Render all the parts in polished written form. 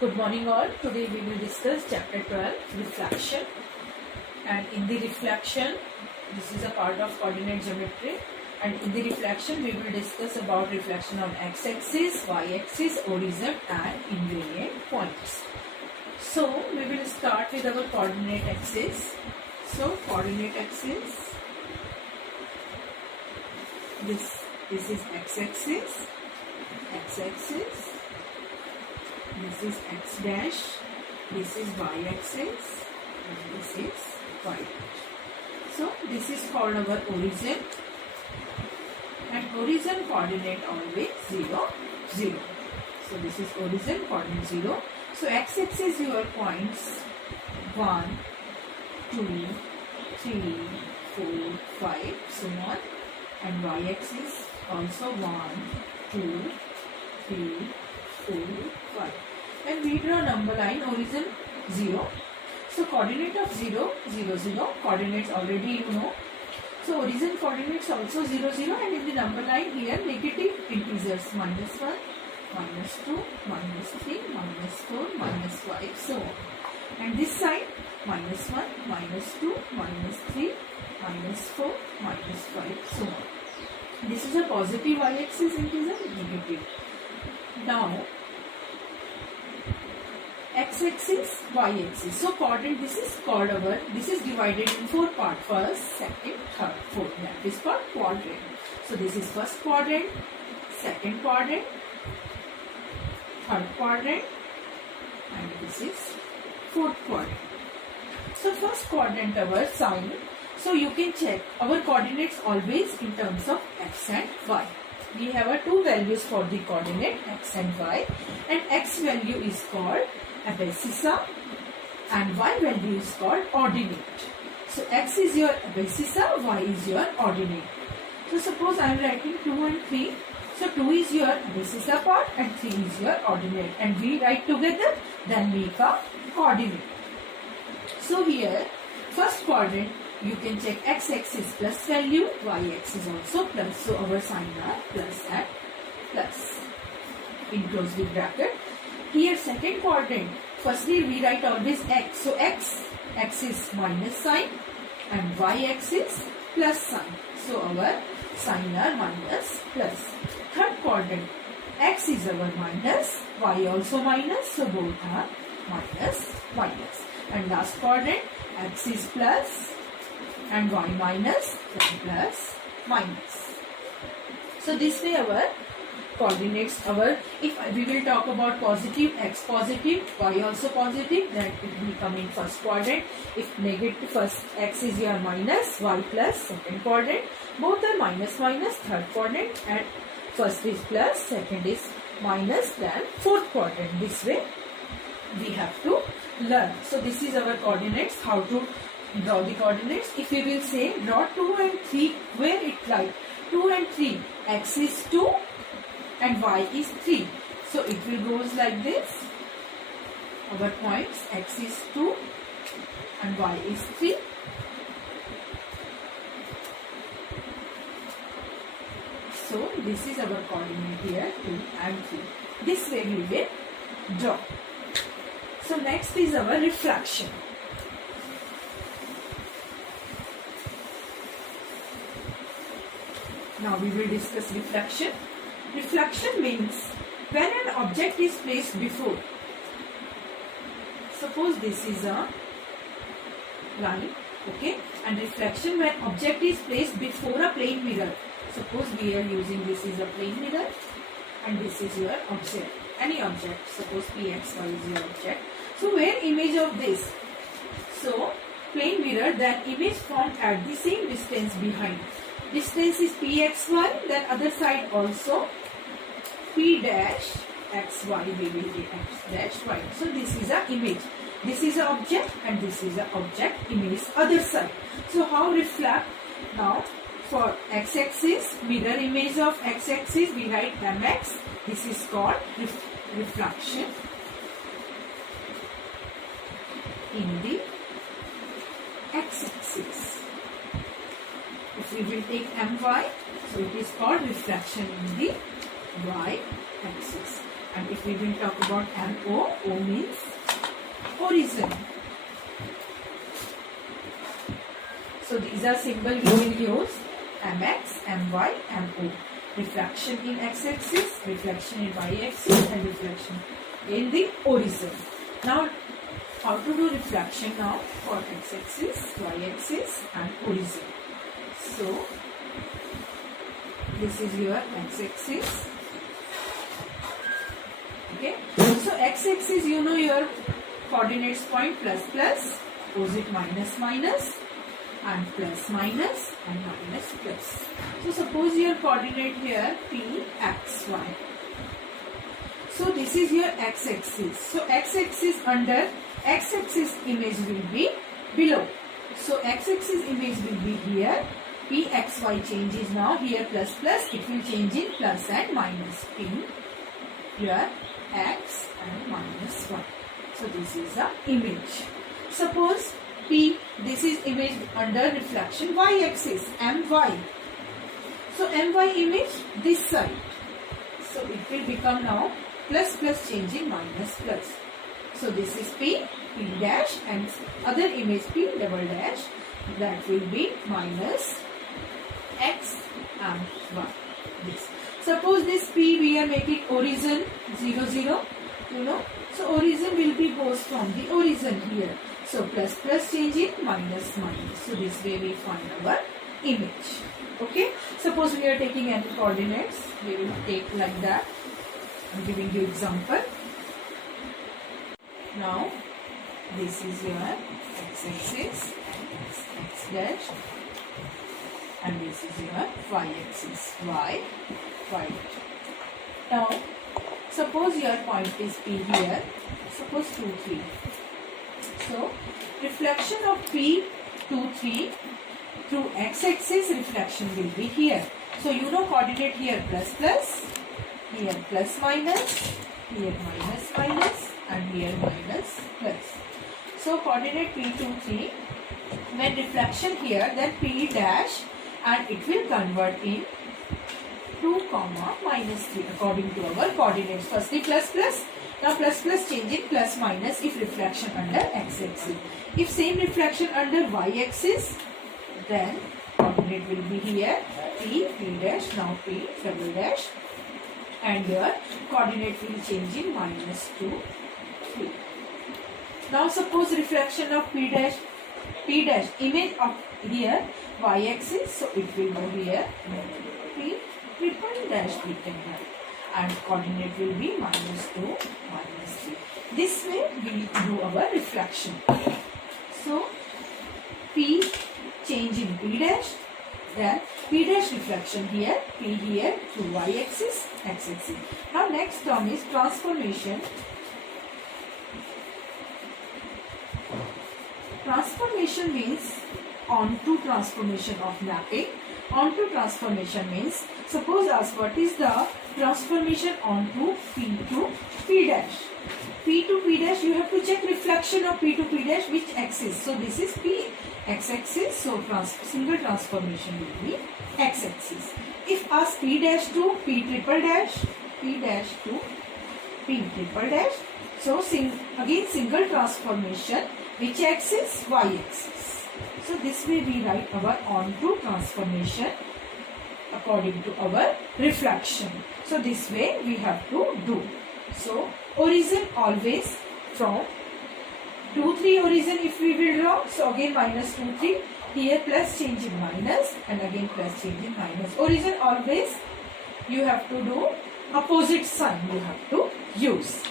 Good morning all. Today we will discuss chapter 12, reflection. And in the reflection, this is a part of coordinate geometry. And in the reflection, we will discuss about reflection on x-axis, y-axis, origin and invariant points. So we will start with our coordinate axis. So coordinate axis, this is x-axis, x-axis. This is x dash, this is y axis, and this is y dash. So this is called our origin, and origin coordinate always 0, 0. So this is origin coordinate 0. So x axis your points 1, 2, 3, 4, 5, so on, and y axis also 1, 2, 3, 4, 5. And we draw number line origin 0. So coordinate of 0, 0, 0. Coordinates already you know. So origin coordinates also 0, 0. And in the number line here negative integers -1, -2, -3, -4, -5, so on. And this side -1, -2, -3, -4, -5, so on. This is a positive y-axis integer, negative. Now x-axis, y-axis. So coordinate, this is called our, this is divided in 4 parts. First, second, third, fourth. That is called quadrant. So this is first quadrant, second quadrant, third quadrant, and this is fourth quadrant. So first quadrant our sign. So you can check our coordinates always in terms of x and y. We have two values for the coordinate x and y, and x value is called abscissa and y value is called ordinate. So x is your abscissa, y is your ordinate. So suppose I am writing 2 and 3. So 2 is your abscissa part and 3 is your ordinate, and we write together, then make a coordinate. So here first quadrant you can check x-axis plus value, y-axis also plus. So our sign are plus and plus in close with bracket. Here second quadrant, firstly we write always x. So x-axis minus sign and y-axis plus sign. So our sign are minus plus. Third quadrant, x is our minus, y also minus. So both are minus, minus. And last quadrant, x is plus and y minus, then plus, minus. So this way our coordinates, our, if we will talk about positive, x positive, y also positive, then it will come in first quadrant. If negative, first x is your minus, y plus, second quadrant, both are minus, minus, third quadrant, and first is plus, second is minus, then fourth quadrant. This way we have to learn. So this is our coordinates, how to draw the coordinates. If we will say draw 2 and 3, where it like 2 and 3, x is 2 and y is 3. So it will goes like this. Our points, x is 2 and y is 3. So this is our coordinate here, 2 and 3. This way we will draw. So next is our refraction. Now we will discuss reflection. Reflection means when an object is placed before. Suppose this is a line, okay? And reflection when object is placed before a plane mirror. Suppose we are using, this is a plane mirror and this is your object. Any object, suppose pxy is your object. So where image of this? So plane mirror, then image formed at the same distance behind. Distance is pxy, then other side also p dash xy, we will get x dash y. So this is a image. This is a object and this is a object image other side. So how reflect? Now for x-axis, mirror image of x-axis, we write mx. This is called reflection in the x-axis. If we will take my, so it is called refraction in the y axis. And if we will talk about MO, O means origin. So these are symbols we will use: MX, MY, MO. Refraction in x-axis, reflection in y-axis, and reflection in the origin. Now, how to do refraction now for x-axis, y-axis, and origin? So, this is your x-axis. Okay. So, x-axis, you know your coordinates point plus plus, opposite minus minus, and plus minus, and minus plus. So suppose your coordinate here P, X, Y. So this is your x-axis. So x-axis under x-axis image will be below. So x-axis image will be here. P, X, Y changes now. Here plus plus, it will change in plus and minus. P, here X and minus 1. So this is the image. Suppose P, this is image under reflection y-axis, MY. So MY image this side. So it will become now plus plus changing minus plus. So this is P, P dash, and other image P double dash, that will be minus X and Y. This. Suppose this P we are making origin 0, 0, you know. So origin will be goes from the origin here. So plus plus changing, minus minus. So this way we find our image. Okay. Suppose we are taking any coordinates. We will take like that. I am giving you example. Now this is your x-axis, x dash, and this is your y-axis, y. Now suppose your point is P here. Suppose 2, 3. So, reflection of P 2, 3 through x-axis, reflection will be here. So, you know coordinate here plus plus, here plus minus, here minus minus, and here minus plus. So, coordinate P 2, 3, when reflection here, then P dash, and it will convert in 2, minus 3 according to our coordinates. Firstly plus plus. Now plus plus changing plus minus if reflection under x-axis. If same reflection under y-axis, then coordinate will be here P, P dash, now P double dash, and your coordinate will change in minus 2, 3. Now suppose reflection of P dash, image of here y-axis, so it will go here P triple dash we can have. And coordinate will be minus 2, minus 3. This way we do our reflection. So, P change in P dash, then P dash reflection here, P here to y-axis, x-axis. Now next term is transformation. Transformation means onto transformation of mapping. Onto transformation means, suppose ask what is the transformation onto P to P dash. P to P dash, you have to check reflection of P to P dash which axis. So this is P x-axis. So single transformation will be x-axis. If ask P dash to P triple dash, P dash to P triple dash. So again single transformation, which axis? Y-axis. So this way we write our onto transformation according to our reflection. So this way we have to do. So origin always from 2, 3 origin if we will draw. So again minus 2, 3. Here plus change in minus, and again plus change in minus. Origin always you have to do opposite sign you have to use.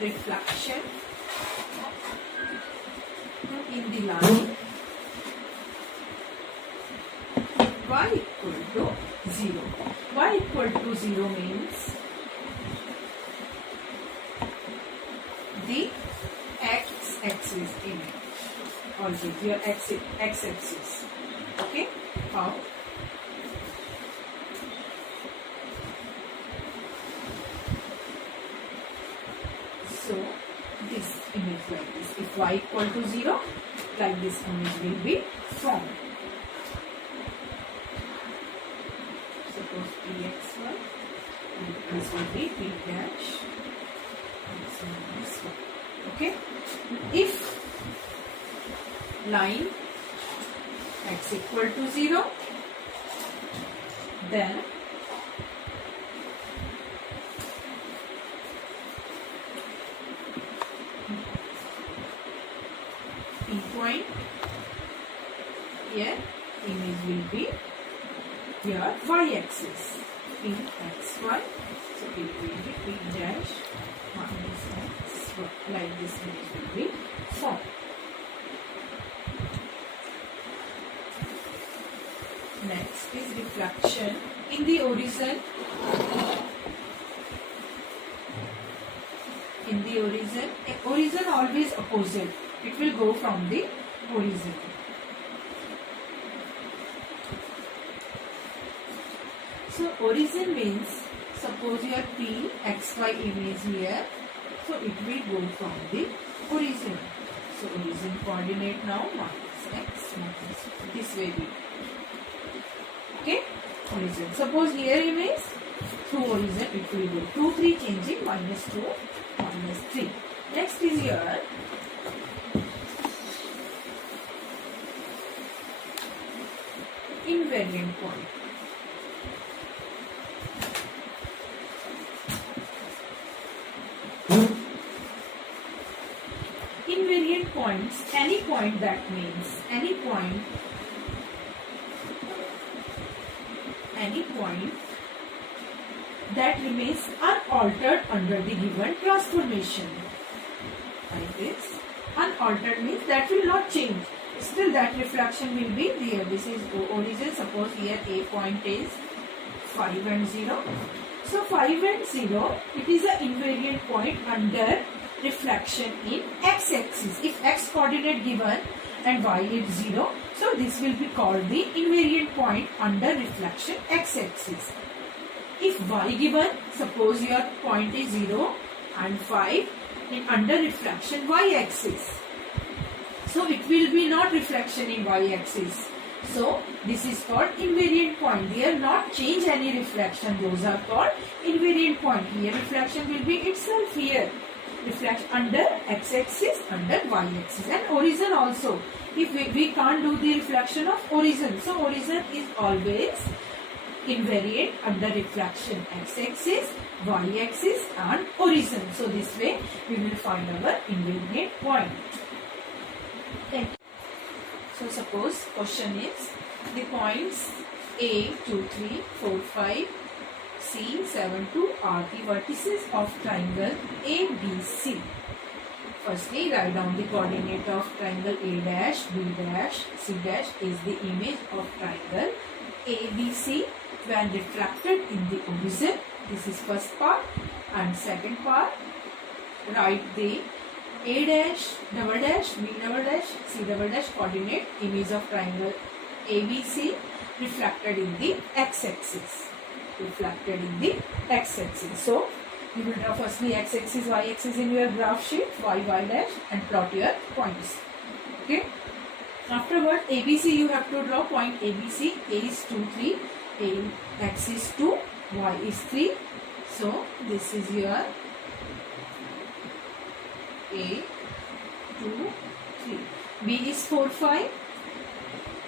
Reflection in the line y equal to 0. Y equal to 0 means the x-axis image, also your x-axis. Okay, how? So this image like this. If y equal to 0, like this image will be formed. This will be B dash. This will be this one. Okay. If line x equal to 0, then P point here image will be your y-axis in xy, so it will be P dash minus x, like this image will be formed. Next is reflection in the horizon. In the horizon always opposite. It will go from the horizon. So horizon means, suppose your P xy image here, so it will go from the horizon. So horizon coordinate now minus x minus this way be. Okay, horizon. Suppose here image through horizon it will go 2, 3 changing minus 2, minus 3. Next is your invariant point. Invariant points, any point, that means any point that remains unaltered under the given transformation. Like this. Unaltered means that will not change. Still that reflection will be there. This is origin. Suppose here A point is 5 and 0. So 5 and 0, it is an invariant point under reflection in x-axis. If x coordinate given and y is 0, so this will be called the invariant point under reflection x-axis. If y given, suppose your point is 0 and 5 in under reflection y-axis. So it will be not reflection in y-axis. So this is called invariant point. They are not change any reflection. Those are called invariant point. Here reflection will be itself here. Reflect under x-axis, under y-axis, and horizon also. If we can't do the reflection of horizon, so horizon is always invariant under reflection x-axis, y-axis, and horizon. So this way we will find our invariant point. Thank you. So suppose question is the points A, 2, 3, 4, 5, C, 7, 2 are the vertices of triangle ABC. Firstly, write down the coordinate of triangle A dash, B dash, C dash is the image of triangle ABC when refracted in the horizon. This is first part. And second part, write the A dash, double dash, B double dash, C double dash coordinate image of triangle ABC reflected in the x-axis. Reflected in the x-axis. So, you will draw firstly x-axis, y-axis in your graph sheet, y dash, and plot your points. Okay. Afterward, ABC you have to draw point ABC. A is 2, 3, x is 2, y is 3. So, this is your A, 2, 3. B is 4, 5.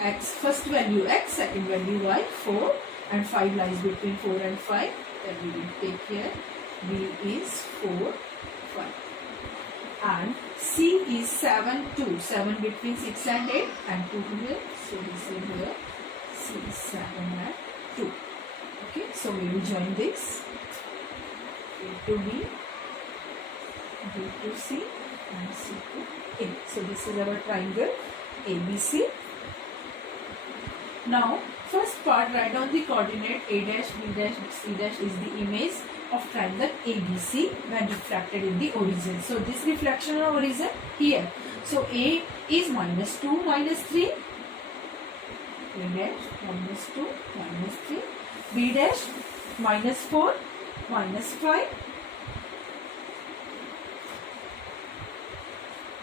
X, first value x, second value y, 4. And 5 lies between 4 and 5. Then we will take here. B is 4, 5. And C is 7, 2. 7 between 6 and 8. And 2 here. So this is here. C is 7 and 2. Okay. So we will join this. A to B. B to C. And C to A. So this is our triangle ABC. Now, first part, write down the coordinate A dash, B dash, C dash is the image of triangle ABC when refracted in the horizon. So, this reflection of horizon here. So, A is minus 2, minus 3. A dash, minus 2, minus 3. B dash, minus 4, minus 5.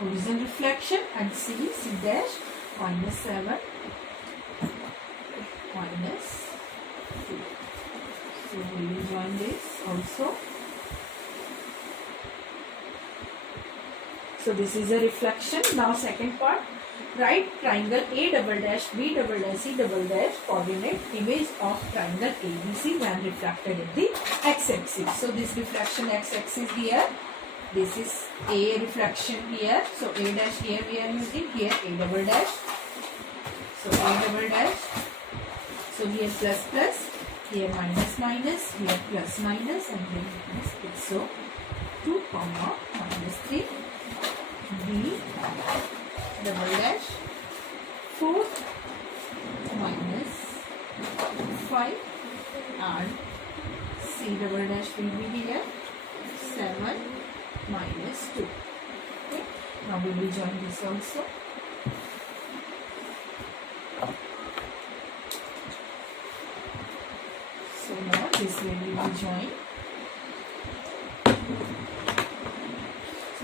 Horizon reflection, and C dash, minus 7. Minus 2. So we will join this also. So this is a reflection. Now second part. Write triangle A double dash B double dash C double dash coordinate image of triangle ABC when refracted in the x-axis. So this reflection x-axis here. This is A reflection here. So A dash here we are using, here A double dash. So A double dash. So here plus plus, here minus minus, here plus minus, and here minus 6. So 2 comma minus 3. B double dash 4 minus 5 and C double dash will be here 7 minus 2. Okay. Now we will join this also. So now this way we will join.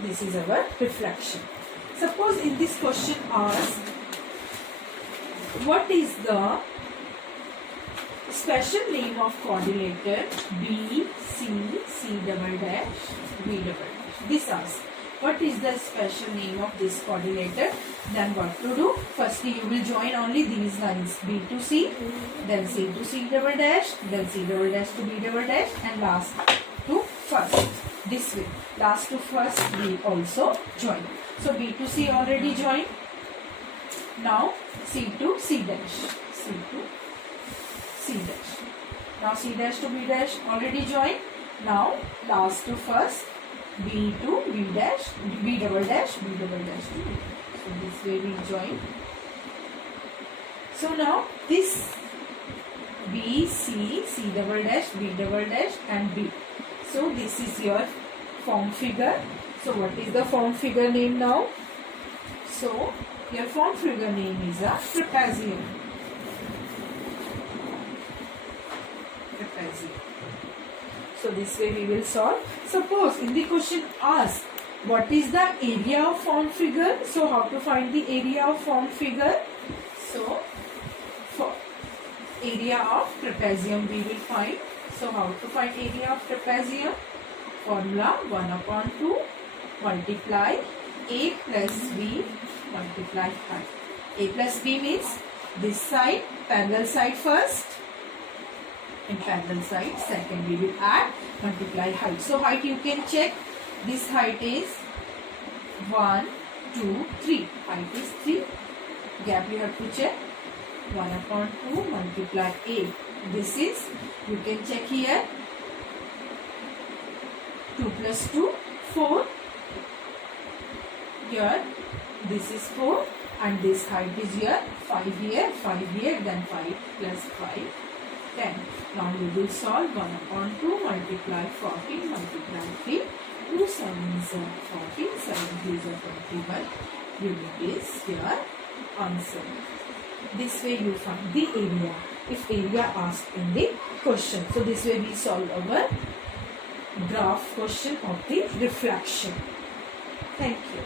This is our reflection. Suppose in this question asks, what is the special name of quadrilateral B, C, C double dash, B double dash? This asks, what is the special name of this quadrilateral? Then what to do? Firstly, you will join only these lines, B to C, then C to C double dash, then C double dash to B double dash, and last to first. This way, last to first we also join. So B to C already joined. Now C to C dash. C to C dash. Now C dash to B dash already joined. Now last to first B to B dash, B double dash, B double dash to B. So this way we join. So now this B, C, C double dash, B double dash and B. So this is your form figure. So what is the form figure name now? So your form figure name is a trapezium. Trapezium. So this way we will solve. Suppose in the question ask, what is the area of form figure? So how to find the area of form figure? So for area of trapezium we will find. So how to find area of trapezium? Formula 1/2 multiply A plus B multiply height. A plus B means this side, parallel side first, and parallel side second. We will add, multiply height. So height you can check. This height is 1, 2, 3. Height is 3. Gap you have to check. 1/2 multiply A. This is, you can check here, 2 plus 2, 4. Here, this is 4 and this height is here, 5 here, 5 here, then 5 plus 5, 10. Now we will solve 1/2 multiply 14 multiply 3. 2 7s are 14, 7 3s are 21. Unit is your answer. This way you find the area, if area asked in the question. So this way we solve our graph question of the reflection. Thank you.